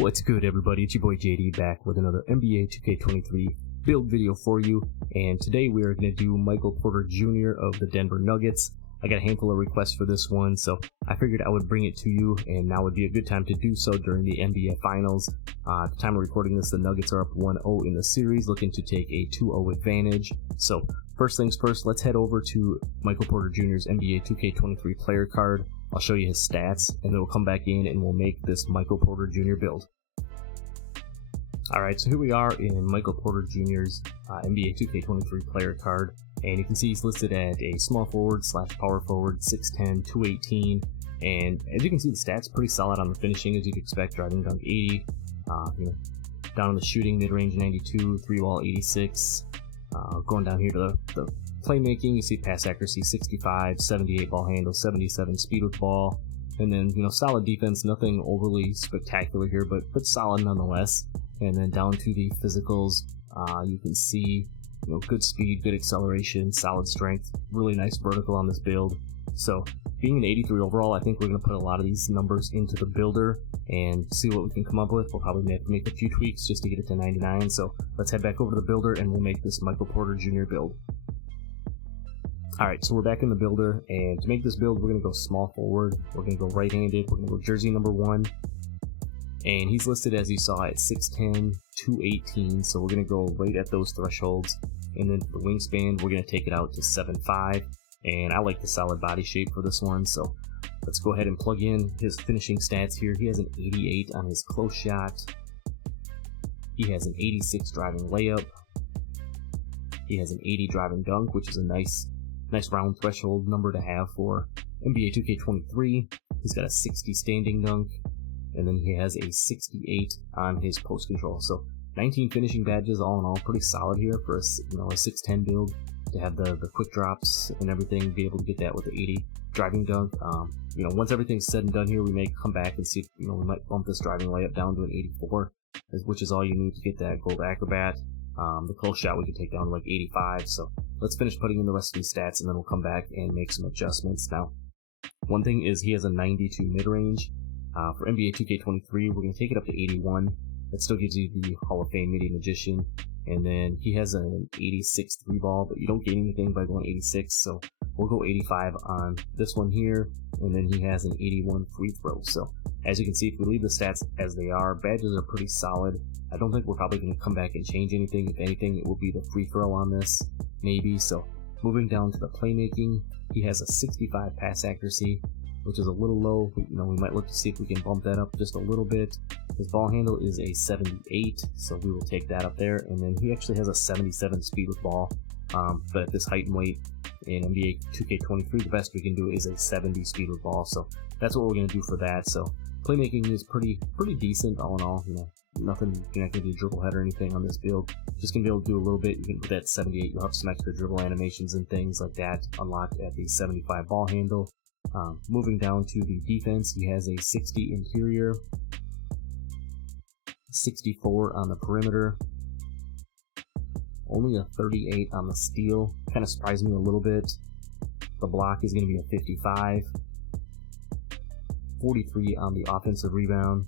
What's good, everybody? It's your boy JD back with another NBA 2K23 build video for you, and today we are going to do Michael Porter Jr. of the Denver Nuggets. I got a handful of requests for this one, so I figured I would bring it to you, and now would be a good time to do so during the NBA Finals. At the time of recording this, the Nuggets are up 1-0 in the series, looking to take a 2-0 advantage. So first things first, let's head over to Michael Porter Jr.'s NBA 2K23 player card. I'll show you his stats, and then we'll come back in and we'll make this Michael Porter Jr. build. Alright, so here we are in Michael Porter Jr.'s NBA 2K23 player card, and you can see he's listed at a small forward / power forward, 6'10", 218, and as you can see the stats pretty solid on the finishing as you'd expect, driving dunk 80, down on the shooting, mid-range 92, 3-ball 86, going down here to the playmaking, you see pass accuracy 65, 78 ball handle, 77 speed with ball, and then solid defense, nothing overly spectacular here, but solid nonetheless. And then down to the physicals, you can see good speed, good acceleration, solid strength, really nice vertical on this build. So being an 83 overall, I think we're going to put a lot of these numbers into the builder and see what we can come up with. We'll probably have to make a few tweaks just to get it to 99. So let's head back over to the builder and we'll make this Michael Porter Jr. build. Alright, so we're back in the builder, and to make this build, we're going to go small forward, we're going to go right-handed, we're going to go jersey number 1, and he's listed, as you saw, at 6'10", 218, so we're going to go right at those thresholds, and then for the wingspan, we're going to take it out to 7'5", and I like the solid body shape for this one, so let's go ahead and plug in his finishing stats here. He has an 88 on his close shot, he has an 86 driving layup, he has an 80 driving dunk, which is a nice round threshold number to have for NBA 2K23. He's got a 60 standing dunk, and then he has a 68 on his post control. So 19 finishing badges, all in all, pretty solid here for a 6'10 build. To have the quick drops and everything, be able to get that with the 80 driving dunk. Once everything's said and done here, we may come back and see if we might bump this driving layup down to an 84, which is all you need to get that gold acrobat. The close shot we can take down to like 85, so let's finish putting in the rest of these stats and then we'll come back and make some adjustments. Now, one thing is he has a 92 mid-range. For NBA 2K23, we're going to take it up to 81. That still gives you the Hall of Fame Media Magician. And then he has an 86 3-ball, but you don't gain anything by going 86, so we'll go 85 on this one here, and then he has an 81 free throw. So as you can see, if we leave the stats as they are, badges are pretty solid. I don't think we're probably going to come back and change anything. If anything, it will be the free throw on this, maybe. So moving down to the playmaking, he has a 65 pass accuracy, which is a little low. We might look to see if we can bump that up just a little bit. His ball handle is a 78, so we will take that up there. And then he actually has a 77 speed with ball, but at this height and weight in NBA 2K23, the best we can do is a 70 speed with ball. So that's what we're going to do for that. So playmaking is pretty decent all in all. Nothing, you're not going to do dribble head or anything on this build. Just going to be able to do a little bit. You can put that 78, you'll have some extra dribble animations and things like that unlocked at the 75 ball handle. Moving down to the defense, he has a 60 interior, 64 on the perimeter, only a 38 on the steal. Kind of surprised me a little bit. The block is going to be a 55, 43 on the offensive rebound,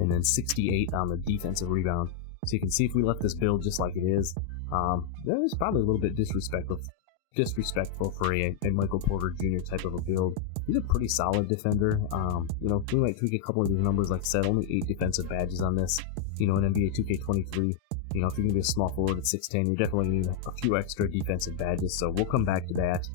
and then 68 on the defensive rebound. So you can see if we left this build just like it is, that is probably a little bit disrespectful for a Michael Porter Jr. type of a build. He's a pretty solid defender. We might tweak a couple of these numbers. Like I said, only 8 defensive badges on this. In NBA 2K23, if you're going to be a small forward at 6'10", you're definitely need a few extra defensive badges, so we'll come back to that.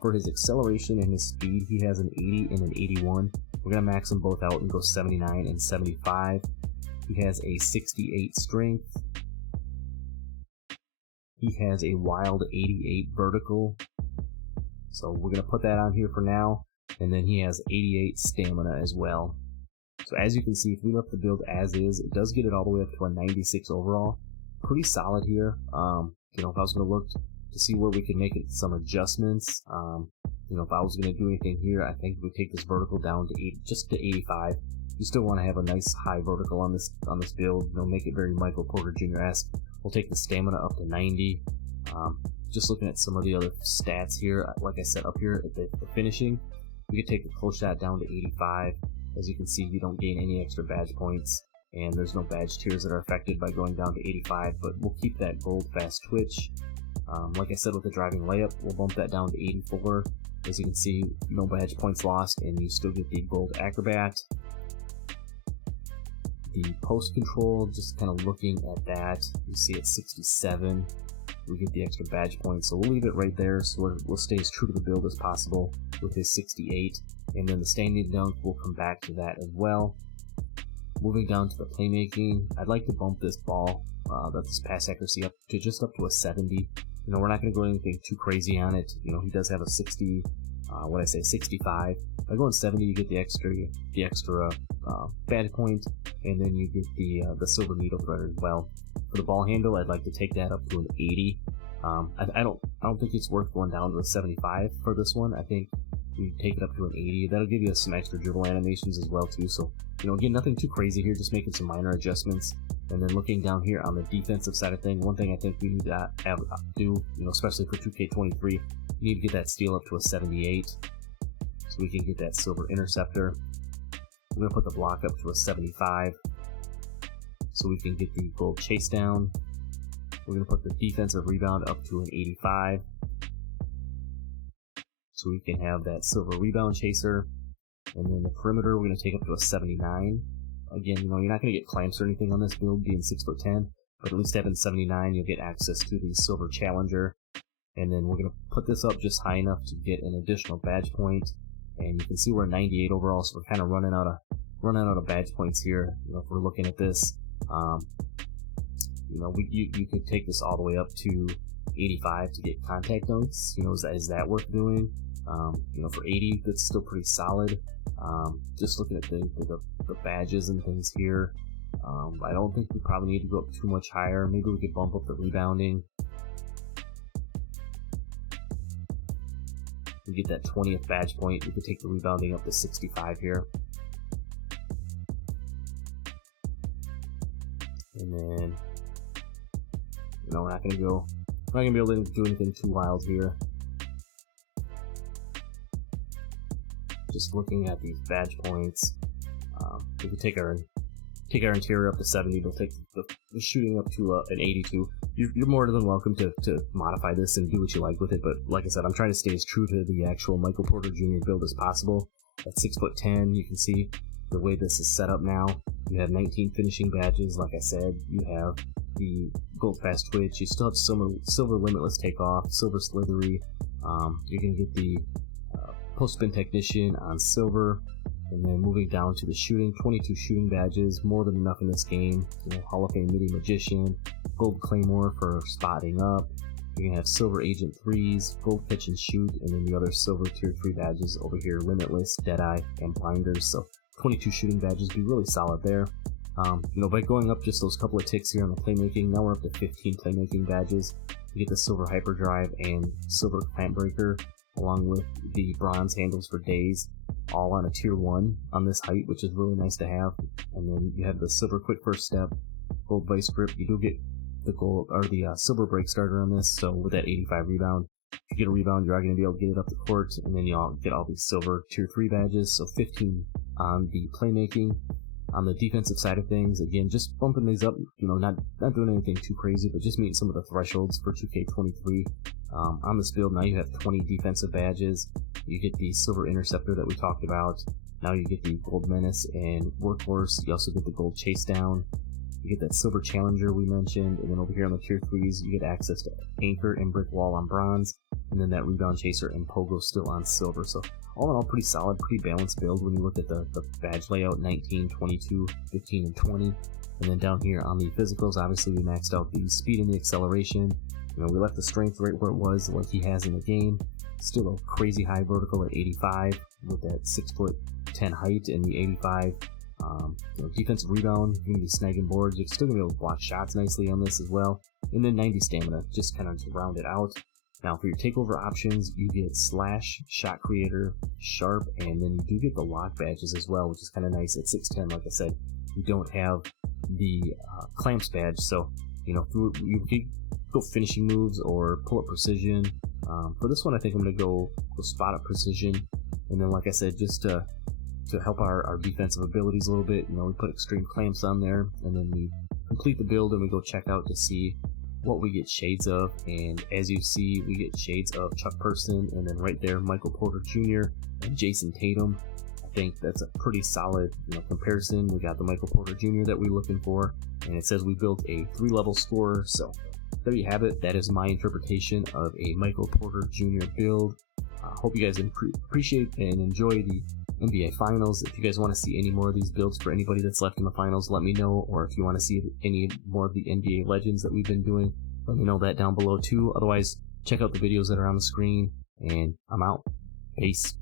For his acceleration and his speed, he has an 80 and an 81. We're going to max them both out and go 79 and 75. He has a 68 strength. He has a wild 88 vertical, so we're going to put that on here for now, and then he has 88 stamina as well. So as you can see, if we left the build as is, it does get it all the way up to a 96 overall. Pretty solid here. If I was going to look to see where we could make it some adjustments, if I was going to do anything here, I think we take this vertical down to just to 85. You still want to have a nice high vertical on this build, make it very Michael Porter Jr.-esque. We'll take the stamina up to 90. Just looking at some of the other stats here, like I said up here at the finishing, we could take the pull shot down to 85, As you can see, you don't gain any extra badge points, and there's no badge tiers that are affected by going down to 85, but we'll keep that gold fast twitch. Like I said, with the driving layup, we'll bump that down to 84. As you can see, no badge points lost, and you still get the gold acrobat. The post control, just kind of looking at that, you see it's 67. We get the extra badge points, so we'll leave it right there, so we'll stay as true to the build as possible with his 68. And then the standing dunk, we'll come back to that as well. Moving down to the playmaking, I'd like to bump this ball, this pass accuracy up to a 70. You know, we're not going to go anything too crazy on it. You know, he does have a 60, 65. By going 70, you get the extra badge point, and then you get the silver needle thread as well. For the ball handle, I'd like to take that up to an 80. I don't think it's worth going down to a 75 for this one. I think we take it up to an 80. That'll give you some extra dribble animations as well too. So, you know, again, nothing too crazy here, just making some minor adjustments. And then looking down here on the defensive side of things, one thing I think we need to do, you know, especially for 2K23, we need to get that steal up to a 78, so we can get that silver interceptor. We're gonna put the block up to a 75, so we can get the gold chase down. We're gonna put the defensive rebound up to an 85, so we can have that silver rebound chaser. And then the perimeter, we're gonna take up to a 79. Again, you know, you're not going to get clamps or anything on this build being 6'10", but at least having 79, you'll get access to the silver challenger. And then we're going to put this up just high enough to get an additional badge point. And you can see we're 98 overall, so we're kind of running out of badge points here. You know, if we're looking at this, you know, you could take this all the way up to 85 to get contact dunks. You know, is that worth doing? You know, for 80, that's still pretty solid. Just looking at the badges and things here, I don't think we probably need to go up too much higher. Maybe we could bump up the rebounding. We get that 20th badge point. We could take the rebounding up to 65 here. And then, you know, we're not gonna be able to do anything too wild here. Just looking at these badge points, we can take our interior up to 70. We'll take the shooting up to an 82. You're more than welcome to modify this and do what you like with it. But like I said, I'm trying to stay as true to the actual Michael Porter Jr. build as possible. At 6'10", you can see the way this is set up now. You have 19 finishing badges. Like I said, you have the gold fast twitch. You still have silver limitless takeoff, silver slithery. You're gonna get the post spin technician on silver. And then moving down to the shooting, 22 shooting badges, more than enough in this game. You know, Hall of Fame Midi Magician, gold claymore for spotting up. You're gonna have silver agent 3s, gold catch and shoot, and then the other silver tier 3 badges over here, limitless, deadeye, and blinders. So 22 shooting badges be really solid there. You know, by going up just those couple of ticks here on the playmaking, now we're up to 15 playmaking badges. You get the silver hyperdrive and silver clamp breaker, along with the bronze handles for days, all on a tier 1 on this height, which is really nice to have. And then you have the silver quick first step, gold vice grip. You do get the gold or the silver break starter on this, so with that 85 rebound, if you get a rebound, you are going to be able to get it up the court, and then you'll get all these silver tier 3 badges, so 15 on the playmaking. On the defensive side of things, again, just bumping these up, you know, not doing anything too crazy, but just meeting some of the thresholds for 2K23. On this build, now you have 20 defensive badges. You get the silver interceptor that we talked about. Now you get the gold menace and workhorse. You also get the gold chase down. You get that silver challenger we mentioned, and then over here on the tier 3s, you get access to anchor and brick wall on bronze, and then that rebound chaser and pogo still on silver. So all in all, pretty solid, pretty balanced build when you look at the badge layout: 19, 22, 15, and 20. And then down here on the physicals, obviously we maxed out the speed and the acceleration. You know, we left the strength right where it was, like he has in the game. Still a crazy high vertical at 85 with that 6'10" height and the 85. You know, defensive rebound, you're going to be snagging boards. You're still going to be able to block shots nicely on this as well. And then 90 stamina, just kind of to round it out. Now for your takeover options, you get slash, shot creator, sharp, and then you do get the lock badges as well, which is kind of nice. At 6'10", like I said, you don't have the clamps badge, so you know, you can go finishing moves or pull up precision. For this one, I think I'm going to go spot up precision, and then like I said, just to help our defensive abilities a little bit. You know, we put extreme clamps on there, and then we complete the build and we go check out to see what we get shades of. And as you see, we get shades of Chuck Person, and then right there Michael Porter Jr. and Jason Tatum. I think that's a pretty solid, you know, comparison. We got the Michael Porter Jr. that we're looking for, and it says we built a 3-level scorer. So there you have it. That is my interpretation of a Michael Porter Jr. build. Hope you guys appreciate and enjoy the NBA Finals. If you guys want to see any more of these builds for anybody that's left in the finals, let me know. Or if you want to see any more of the NBA Legends that we've been doing, let me know that down below too. Otherwise, check out the videos that are on the screen, and I'm out. Peace.